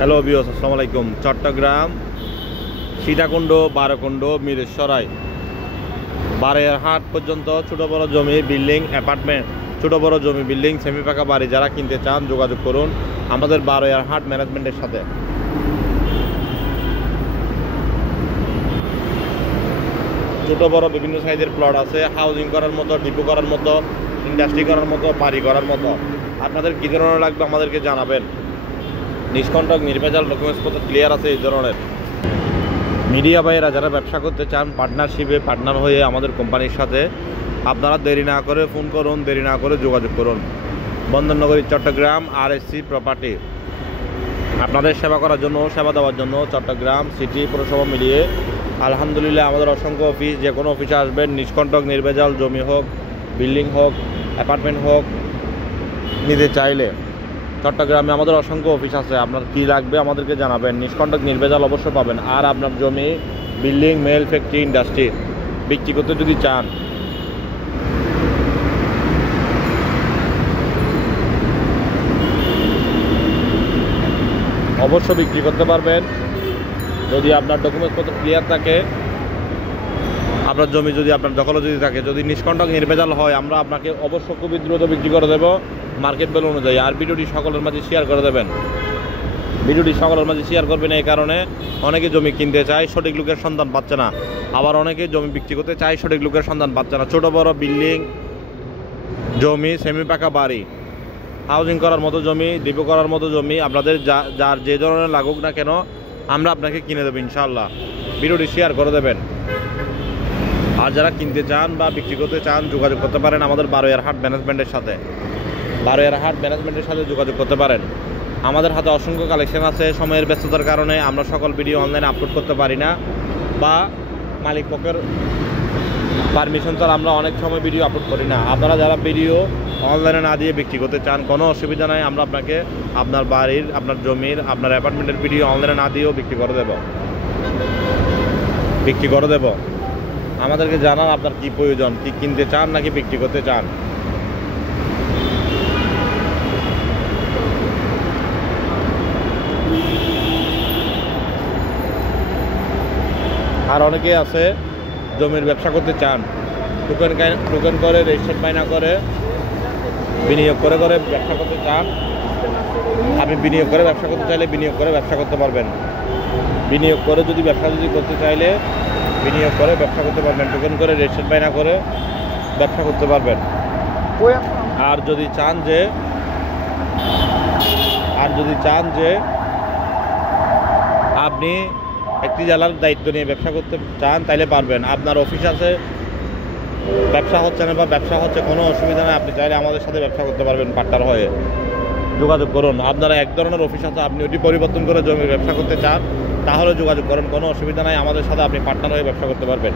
Hello viewers, আসসালামু আলাইকুম। চট্টগ্রাম সীতাকুণ্ড, বারোকুণ্ড, মিরেশ্বরাই, বারৈয়ারহাট পর্যন্ত ছোট বড় জমি, বিল্ডিং, অ্যাপার্টমেন্ট, ছোট বড় জমি, বিল্ডিং, সেমি পাকা বাড়ি যারা কিনতে চান যোগাযোগ করুন আমাদের বারৈয়ারহাট ম্যানেজমেন্টের সাথে। ছোট বড় বিভিন্ন সাইজের প্লট আছে, হাউজিং করার মতো, ডিপো করার মতো, ইন্ডাস্ট্রি করার মতো, বাড়ি করার মতো। আপনাদের কী ধরনের লাগবে আমাদেরকে জানাবেন। নিষ্কণ্টক নির্ভেজাল ডকুমেন্টসপত্র ক্লিয়ার আছে। এই ধরনের মিডিয়া ভাইয়েরা যারা ব্যবসা করতে চান পার্টনারশিপে পার্টনার হয়ে আমাদের কোম্পানির সাথে, আপনারা দেরি না করে ফোন করুন, দেরি না করে যোগাযোগ করুন। বন্দরনগরী চট্টগ্রাম RSC প্রপার্টি আপনাদের সেবা করার জন্য, সেবা দেওয়ার জন্য চট্টগ্রাম সিটি পৌরসভা মিলিয়ে আলহামদুলিল্লাহ আমাদের অসংখ্য অফিস। যে কোনো অফিসে আসবেন, নিষ্কণ্টক নির্ভেজাল জমি হোক, বিল্ডিং হোক, অ্যাপার্টমেন্ট হোক নিতে চাইলে চট্টগ্রামে আমাদের অসংখ্য অফিস আছে। আপনার কী লাগবে আমাদেরকে জানাবেন, নিষ্কণ্টক নির্ভেজাল অবশ্য পাবেন। আর আপনার জমি, বিল্ডিং, মেল, ফ্যাক্টরি, ইন্ডাস্ট্রি বিক্রি করতে যদি চান, অবশ্য বিক্রি করতে পারবেন যদি আপনার ডকুমেন্টসপত্র ক্লিয়ার থাকে। আপনার জমি যদি আপনার দখলে যদি থাকে, যদি নিষ্কণ্টক নির্ভেজাল হয়, আমরা আপনাকে অবশ্য খুবই দ্রুত বিক্রি করে দেবো মার্কেট ভ্যালু অনুযায়ী। আর ভিডিওটি সকলের মাঝে শেয়ার করে দেবেন। ভিডিওটি সকলের মাঝে শেয়ার করবেন। এই কারণে অনেকে জমি কিনতে চায়, সঠিক লোকের সন্ধান পাচ্ছে না। আবার অনেকে জমি বিক্রি করতে চায়, সঠিক লোকের সন্ধান পাচ্ছে না। ছোট বড় বিল্ডিং, জমি, সেমি পাকা বাড়ি, হাউজিং করার মতো জমি, ডিপো করার মতো জমি, আপনাদের যার যে ধরনের লাগুক না কেন আমরা আপনাকে কিনে দেবো ইনশাআল্লাহ। ভিডিওটি শেয়ার করে দেবেন। আর যারা কিনতে চান বা বিক্রি করতে চান যোগাযোগ করতে পারেন আমাদের বারৈয়ারহাট ম্যানেজমেন্টের সাথে। বারৈয়ারহাট ম্যানেজমেন্টের সাথে যোগাযোগ করতে পারেন। আমাদের হাতে অসংখ্য কালেকশন আছে। সময়ের ব্যস্ততার কারণে আমরা সকল ভিডিও অনলাইনে আপলোড করতে পারি না, বা মালিক পক্ষের পারমিশন ছাড়া আমরা অনেক সময় ভিডিও আপলোড করি না। আপনারা যারা ভিডিও অনলাইনে না দিয়ে বিক্রি করতে চান, কোনো অসুবিধা নাই, আমরা আপনাকে আপনার বাড়ির, আপনার জমির, আপনার অ্যাপার্টমেন্টের ভিডিও অনলাইনে না দিয়েও বিক্রি করে দেব। আমাদেরকে জানান আপনার কি প্রয়োজন, কি কিনতে চান নাকি বিক্রি করতে চান। আর অনেকে আছে জমির ব্যবসা করতে চান, টোকেন করে, রেজিস্ট্রেশন বাই না করে, বিনিয়োগ করে ব্যবসা করতে চান। আপনি বিনিয়োগ করে ব্যবসা করতে চাইলে বিনিয়োগ করে ব্যবসা করতে পারবেন। বিনিয়োগ করে যদি ব্যবসা করতে চাইলে বিনিয়োগ করে ব্যবসা করতে পারবেন। টোকেন করে, রেজিস্ট্রেশন বাই না করে ব্যবসা করতে পারবেন। আর যদি চান যে আপনি একটি জেলার দায়িত্ব নিয়ে ব্যবসা করতে চান, তাইলে পারবেন। আপনার অফিস আছে, ব্যবসা হচ্ছে না বা ব্যবসা হচ্ছে, কোনো অসুবিধা নেই, আপনি চাইলে আমাদের সাথে ব্যবসা করতে পারবেন পার্টনার হয়ে। যোগাযোগ করুন। আপনারা এক ধরনের অফিস আছে, আপনি ওটি পরিবর্তন করে জমির ব্যবসা করতে চান, তাহলে যোগাযোগ করুন, কোনো অসুবিধা নাই, আমাদের সাথে আপনি পার্টনার হয়ে ব্যবসা করতে পারবেন।